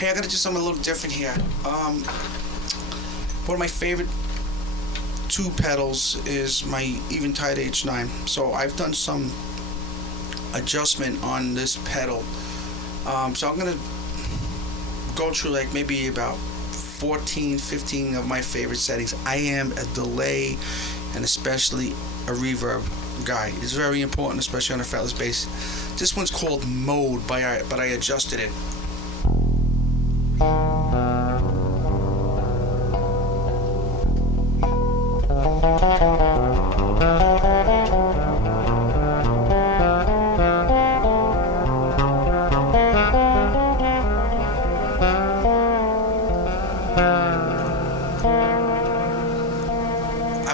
Hey, I gotta do something a little different here. One of my favorite tube pedals is my Eventide H9. So I've done some adjustment on this pedal. So I'm gonna go through like maybe about 14, 15 of my favorite settings. I am a delay and especially a reverb guy. It's very important, especially on a fretless bass. This one's called Mode, but I adjusted it. I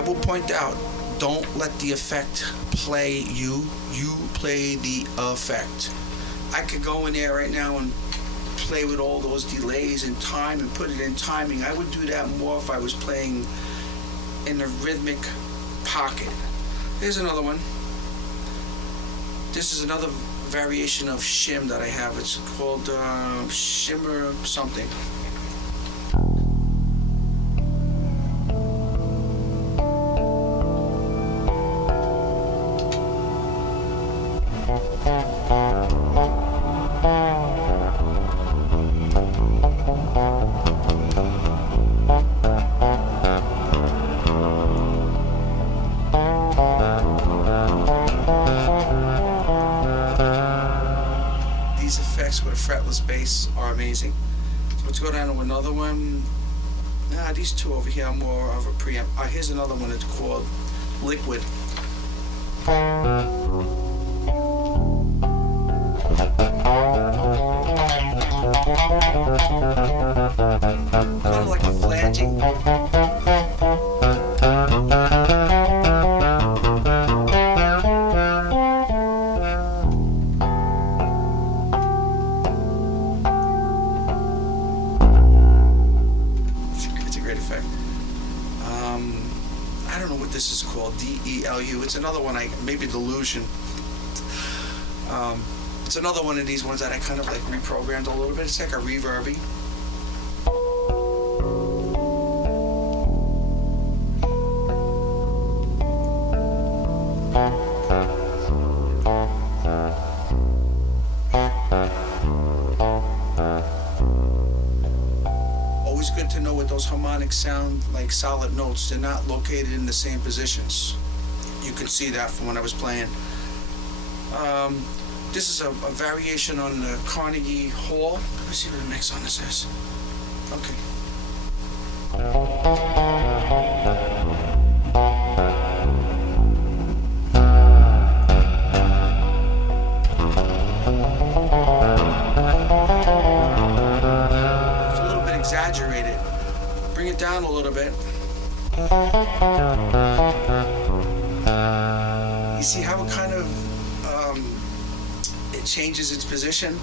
will point out, don't let the effect play you. You play the effect. I could go in there right now and play with all those delays and time and put it in timing. I would do that more if I was playing in the rhythmic pocket. Here's another one. This is another variation of shim that I have. It's called Shimmer something. These effects with a fretless bass are amazing. So let's go down to another one. These two over here are more of a preamp. Here's another one that's called Liquid. Kind of like a flanging. It's a great effect. I don't know what this is called, DELU. It's another one, maybe Delusion. It's another one of these ones that I kind of like reprogrammed a little bit. It's like a reverby. Always good to know what those harmonics sound like, solid notes. They're not located in the same positions. You can see that from when I was playing. This is a variation on the Carnegie Hall. Let me see what the mix on this is. Okay. It's a little bit exaggerated. Bring it down a little bit. You see how it kind of it changes its position,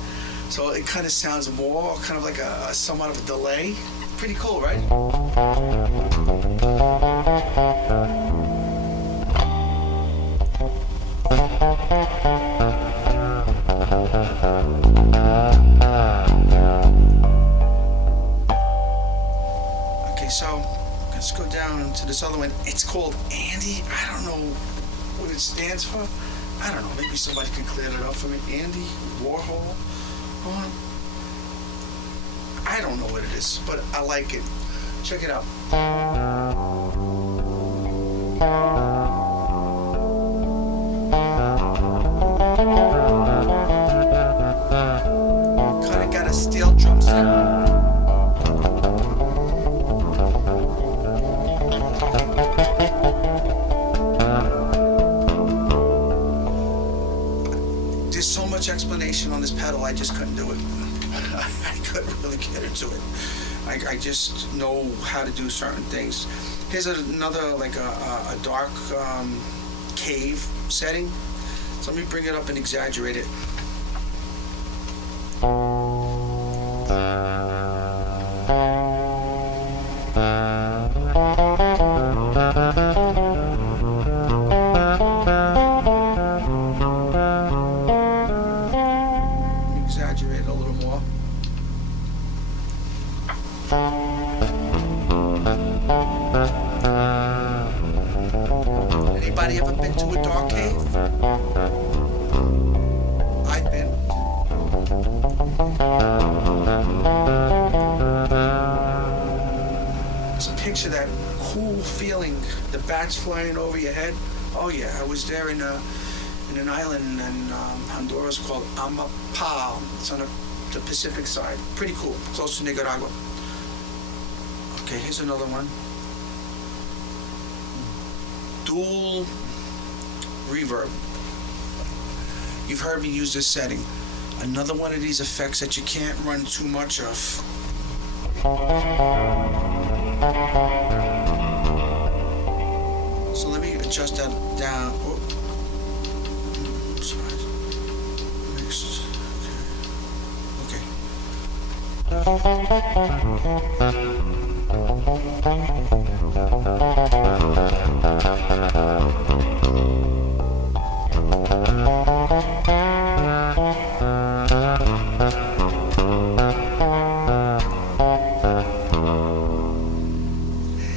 so it kind of sounds more kind of like a somewhat of a delay. Pretty cool, right? Okay, so let's go down to this other one. It's called Andy. I don't know what it stands for. I don't know, maybe somebody can clear that up for me. Andy Warhol? I don't know what it is, but I like it. Check it out. Kind of got a steel drum set. So much explanation on this pedal, I just couldn't do it. I couldn't really get into it. I just know how to do certain things. Here's another, like a dark cave setting. So let me bring it up and exaggerate it. Exaggerate a little more. Anybody ever been to a dark cave? I've been. Just picture that cool feeling, the bats flying over your head. Oh yeah, I was there in an island in Honduras called Amapá. It's on the Pacific side. Pretty cool, close to Nicaragua. Okay, here's another one. Dual reverb. You've heard me use this setting. Another one of these effects that you can't run too much of. So let me adjust that down. Oh. Sorry. Next.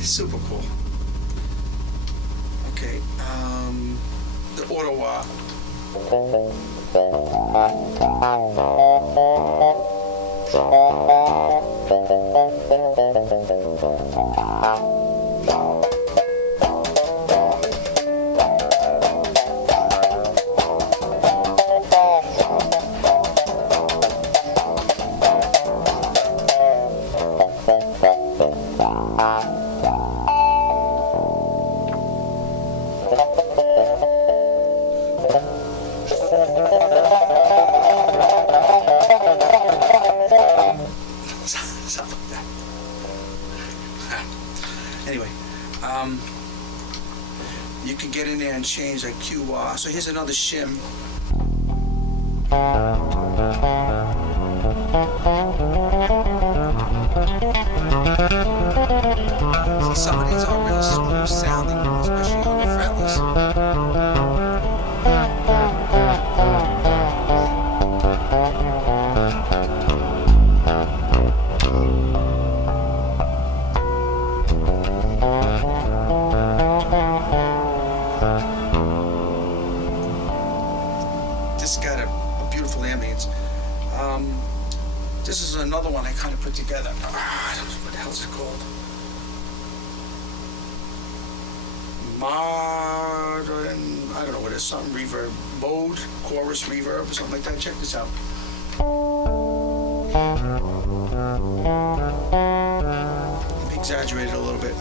Super cool. Okay, the Ottawa. Something like that. Anyway, you can get in there and change like Quasar. So here's another shim. See, some of these are real smooth sounding, especially on the fretless. This got a beautiful ambience. This is another one I kind of put together. I don't know what the hell is it called. Modern, I don't know what it is, something reverb, mode, chorus reverb, or something like that. Check this out. Let me exaggerate it a little bit.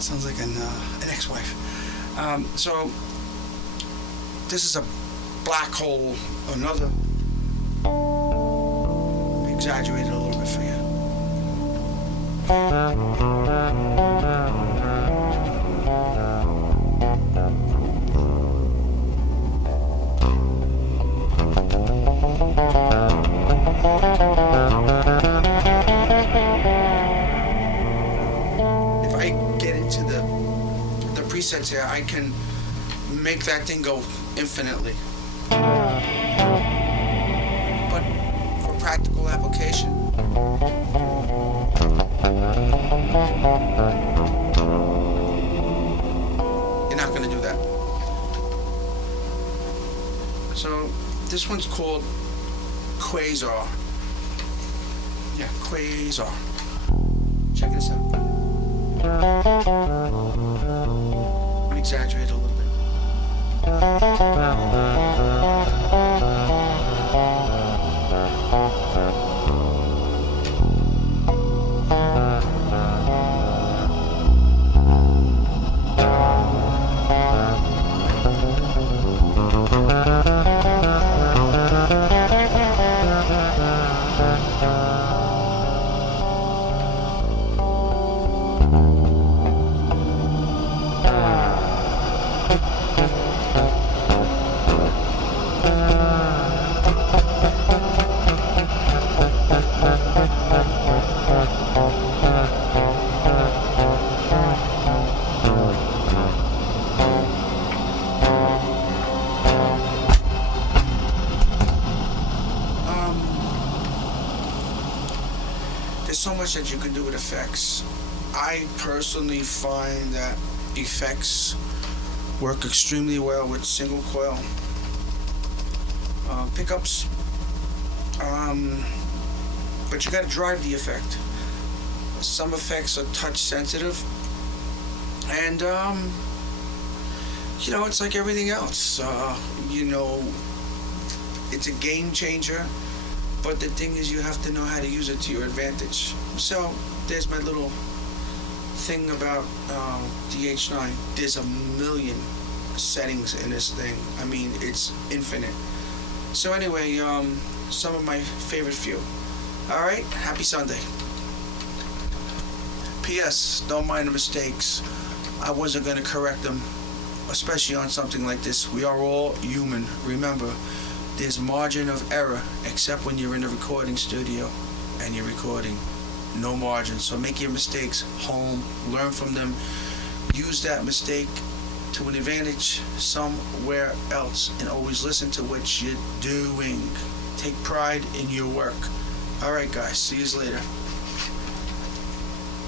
Sounds like an ex-wife. So this is a black hole, another. Exaggerate it a little bit for you. If I get into the presets here, I can make that thing go infinitely. But for practical application, you're not going to do that. So this one's called Quasar. Yeah, Quasar. Check this out. Let me exaggerate a little bit. so much that you can do with effects. I personally find that effects work extremely well with single coil pickups, but you got to drive the effect. Some effects are touch sensitive, and it's like everything else. It's a game changer, but the thing is, you have to know how to use it to your advantage. So there's my little thing about the H9. There's a million settings in this thing. I mean, it's infinite. So anyway, some of my favorite few. Alright, happy Sunday. P.S. Don't mind the mistakes. I wasn't going to correct them, especially on something like this. We are all human. Remember, there's margin of error, except when you're in a recording studio and you're recording. No margin. So make your mistakes home, learn from them, use that mistake to an advantage somewhere else, and always listen to what you're doing. Take pride in your work. Alright guys, see you later.